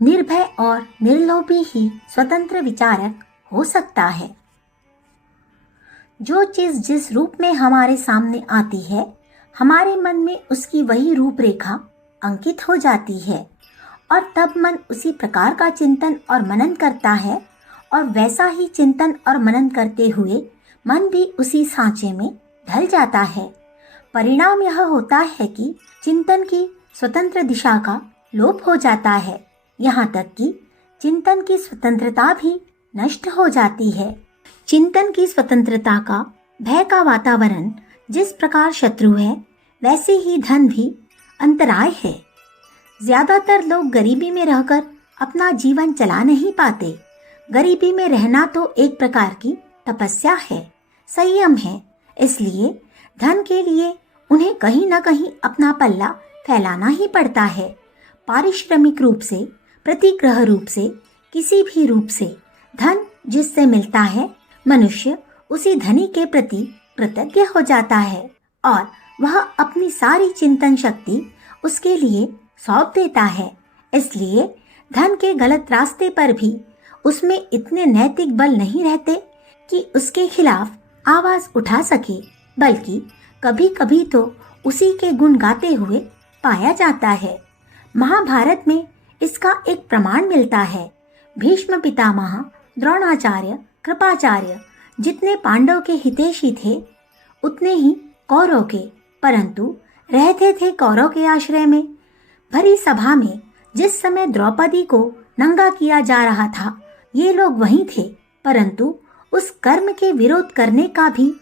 निर्भय और निर्लोभी ही स्वतंत्र विचारक हो सकता है। जो चीज जिस रूप में हमारे सामने आती है, हमारे मन में उसकी वही रूपरेखा अंकित हो जाती है और तब मन उसी प्रकार का चिंतन और मनन करता है और वैसा ही चिंतन और मनन करते हुए मन भी उसी सांचे में ढल जाता है। परिणाम यह होता है कि चिंतन की स्वतंत्र दिशा का लोप हो जाता है, यहाँ तक कि चिंतन की स्वतंत्रता भी नष्ट हो जाती है। चिंतन की स्वतंत्रता का भय का वातावरण जिस प्रकार शत्रु है, वैसे ही धन भी अंतराय है। ज्यादातर लोग गरीबी में रहकर अपना जीवन चला नहीं पाते। गरीबी में रहना तो एक प्रकार की तपस्या है, संयम है। इसलिए धन के लिए उन्हें कहीं न कहीं अपना पल्ला फैलाना ही पड़ता है। पारिश्रमिक रूप से, प्रतिग्रह रूप से, किसी भी रूप से धन जिससे मिलता है, मनुष्य उसी धनी के प्रति कृतज्ञ हो जाता है और वह अपनी सारी चिंतन शक्ति उसके लिए सौंप देता है। इसलिए धन के गलत रास्ते पर भी उसमें इतने नैतिक बल नहीं रहते कि उसके खिलाफ आवाज उठा सके, बल्कि कभी कभी तो उसी के गुण गाते हुए पाया जाता है। महाभारत में इसका एक प्रमाण मिलता है। भीष्म पितामह, द्रोणाचार्य, कृपाचार्य जितने पांडव के हितैषी थे, उतने ही कौरव के, परंतु रहते थे कौरव के आश्रय में। भरी सभा में जिस समय द्रौपदी को नंगा किया जा रहा था, ये लोग वहीं थे, परंतु उस कर्म के विरोध करने का भी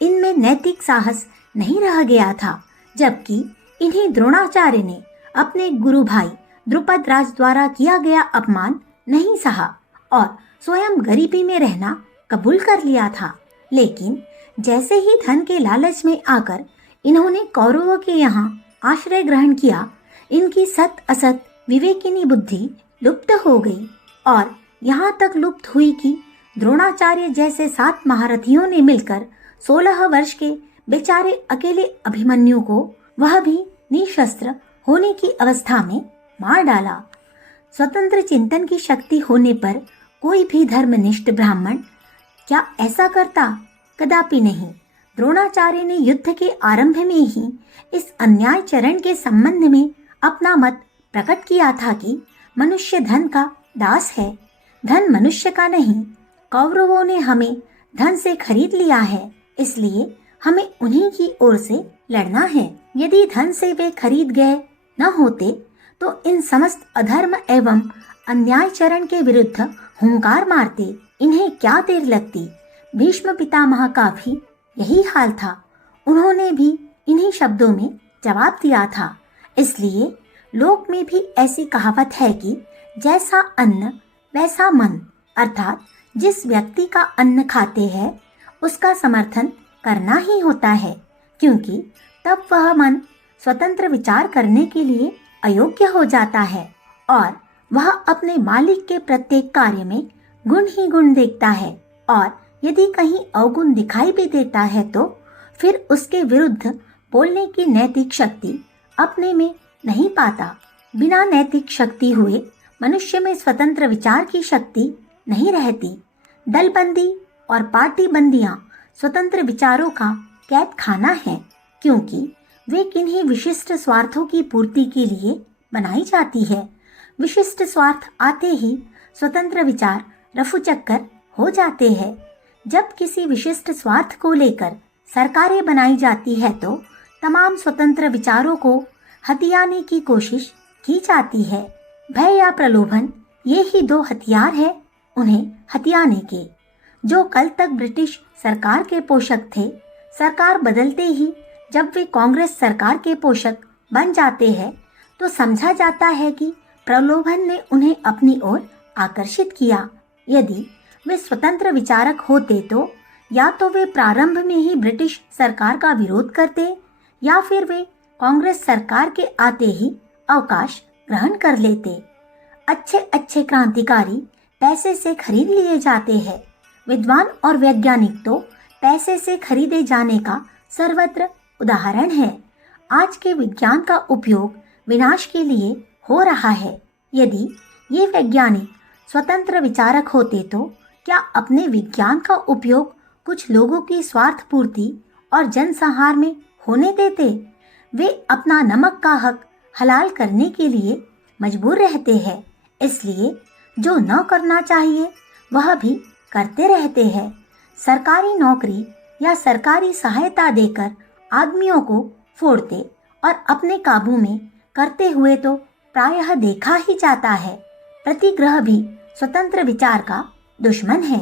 इनमें नैतिक साहस नहीं रह गया था। जबकि इन्हीं द्रोणाचार्य ने अपने गुरु भाई द्रुपद राज द्वारा किया गया अपमान नहीं सहा और स्वयं गरीबी में रहना कबूल कर लिया था। लेकिन जैसे ही धन के लालच में आकर इन्होंने कौरवों के यहाँ आश्रय ग्रहण किया, इनकी सत असत विवेकिनी बुद्धि लुप्त हो गई और यहाँ तक लुप्त हुई कि द्रोणाचार्य जैसे 7 महारथियों ने मिलकर 16 वर्ष के बेचारे अकेले अभिमन्यु को, वह भी निशस्त्र होने की अवस्था में, मार डाला। स्वतंत्र चिंतन की शक्ति होने पर कोई भी धर्मनिष्ठ ब्राह्मण क्या ऐसा करता? कदापि नहीं। द्रोणाचार्य ने युद्ध के आरंभ में ही इस अन्याय चरण के संबंध में अपना मत प्रकट किया था कि मनुष्य धन का दास है, धन मनुष्य का नहीं। कौरवों ने हमें धन से खरीद लिया है, इसलिए हमें उन्हीं की ओर से लड़ना है। यदि धन से वे खरीद गए न होते तो इन समस्त अधर्म एवं अन्याय चरण के विरुद्ध हुंकार मारते इन्हें क्या देर लगती। भीष्म पितामह का भी यही हाल था। उन्होंने भी इन्हीं शब्दों में जवाब दिया था। इसलिए लोक में भी ऐसी कहावत है कि जैसा अन्न वैसा मन, अर्थात जिस व्यक्ति का अन्न खाते हैं उसका समर्थन करना ही होता है, क्योंकि तब वह मन स्वतंत्र विचार करने के लिए अयोग्य हो जाता है और वह अपने मालिक के प्रत्येक कार्य में गुण ही गुण देखता है और यदि कहीं अवगुण दिखाई भी देता है तो फिर उसके विरुद्ध बोलने की नैतिक शक्ति अपने में नहीं पाता। बिना नैतिक शक्ति हुए मनुष्य में स्वतंत्र विचार की शक्ति नहीं रहती। दलबंदी और पार्टी बंदियां स्वतंत्र विचारों का कैद खाना है, क्योंकि वे किन्हीं विशिष्ट स्वार्थों की पूर्ति के लिए बनाई जाती है। विशिष्ट स्वार्थ आते ही स्वतंत्र विचार रफूचक्कर हो जाते हैं। जब किसी विशिष्ट स्वार्थ को लेकर सरकारें बनाई जाती है तो तमाम स्वतंत्र विचारों को हथियाने की कोशिश की जाती है। भय या प्रलोभन, ये ही 2 हथियार हैं उन्हें हथियाने के। जो कल तक ब्रिटिश सरकार के पोषक थे, सरकार बदलते ही जब वे कांग्रेस सरकार के पोषक बन जाते हैं तो समझा जाता है कि प्रलोभन ने उन्हें अपनी ओर आकर्षित किया। यदि वे स्वतंत्र विचारक होते तो या तो वे प्रारंभ में ही ब्रिटिश सरकार का विरोध करते या फिर वे कांग्रेस सरकार के आते ही अवकाश ग्रहण कर लेते। अच्छे अच्छे क्रांतिकारी पैसे से खरीद लिए जाते हैं। विद्वान और वैज्ञानिक तो पैसे से खरीदे जाने का सर्वत्र उदाहरण है। आज के विज्ञान का उपयोग विनाश के लिए हो रहा है। यदि ये वैज्ञानिक स्वतंत्र विचारक होते तो क्या अपने विज्ञान का उपयोग कुछ लोगों की स्वार्थ पूर्ति और जनसंहार में होने देते? वे अपना नमक का हक हलाल करने के लिए मजबूर रहते हैं, इसलिए जो न करना चाहिए वह भी करते रहते हैं। सरकारी नौकरी या सरकारी सहायता देकर आदमियों को फोड़ते और अपने काबू में करते हुए तो प्रायः देखा ही जाता है। प्रतिग्रह भी स्वतंत्र विचार का दुश्मन है।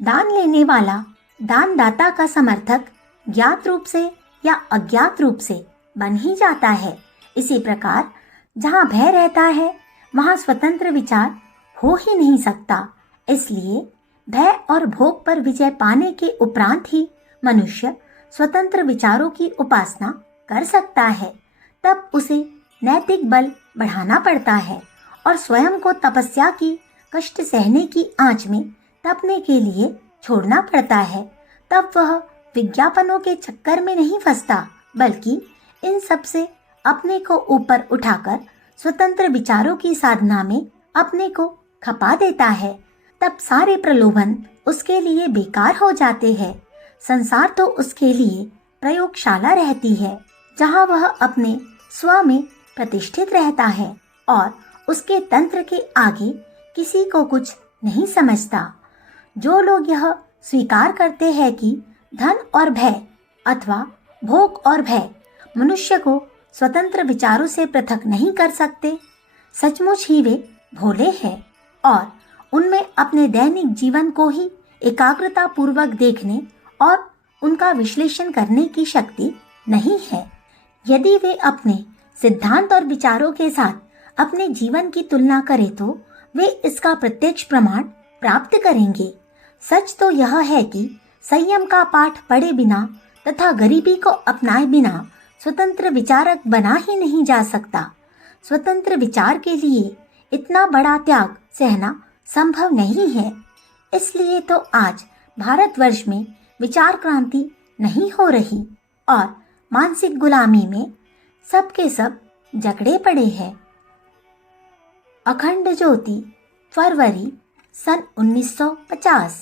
दान लेने वाला दानदाता का समर्थक ज्ञात रूप से या अज्ञात रूप से बन ही जाता है। इसी प्रकार जहाँ भय रहता है वहाँ स्वतंत्र विचार हो ही नहीं सकता। इसलिए भय और भोग पर विजय पाने के उपरांत ही मनुष्य स्वतंत्र विचारों की उपासना कर सकता है। तब उसे नैतिक बल बढ़ाना पड़ता है और स्वयं को तपस्या की कष्ट सहने की आंच में तपने के लिए छोड़ना पड़ता है। तब वह विज्ञापनों के चक्कर में नहीं फंसता, बल्कि इन सब से अपने को ऊपर उठाकर स्वतंत्र विचारों की साधना में अपने को खपा देता है। तब सारे प्रलोभन उसके लिए बेकार हो जाते हैं। संसार तो उसके लिए प्रयोगशाला रहती है, जहाँ वह अपने स्व में प्रतिष्ठित रहता है और उसके तंत्र के आगे किसी को कुछ नहीं समझता। जो लोग यह स्वीकार करते हैं कि धन और भय अथवा भोग और भय मनुष्य को स्वतंत्र विचारों से पृथक नहीं कर सकते, सचमुच ही वे भोले हैं और उनमें अपने दैनिक जीवन को ही एकाग्रता पूर्वक देखने और उनका विश्लेषण करने की शक्ति नहीं है। यदि वे अपने सिद्धांत और विचारों के साथ अपने जीवन की तुलना करें तो वे इसका प्रत्यक्ष प्रमाण प्राप्त करेंगे। सच तो यह है कि संयम का पाठ पढ़े बिना तथा गरीबी को अपनाए बिना स्वतंत्र विचारक बना ही नहीं जा सकता। स्वतंत्र विचार के लिए इतना बड़ा त्याग सहना संभव नहीं है। इसलिए तो आज भारतवर्ष में विचार क्रांति नहीं हो रही और मानसिक गुलामी में सबके सब जकड़े पड़े हैं। अखंड ज्योति, फरवरी सन 1950,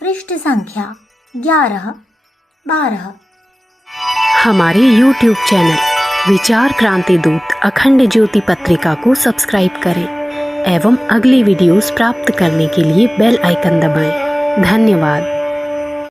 पृष्ठ संख्या 11-12। हमारे YouTube चैनल विचार क्रांति दूत अखंड ज्योति पत्रिका को सब्सक्राइब करें एवं अगली वीडियोस प्राप्त करने के लिए बेल आइकन दबाएं। धन्यवाद।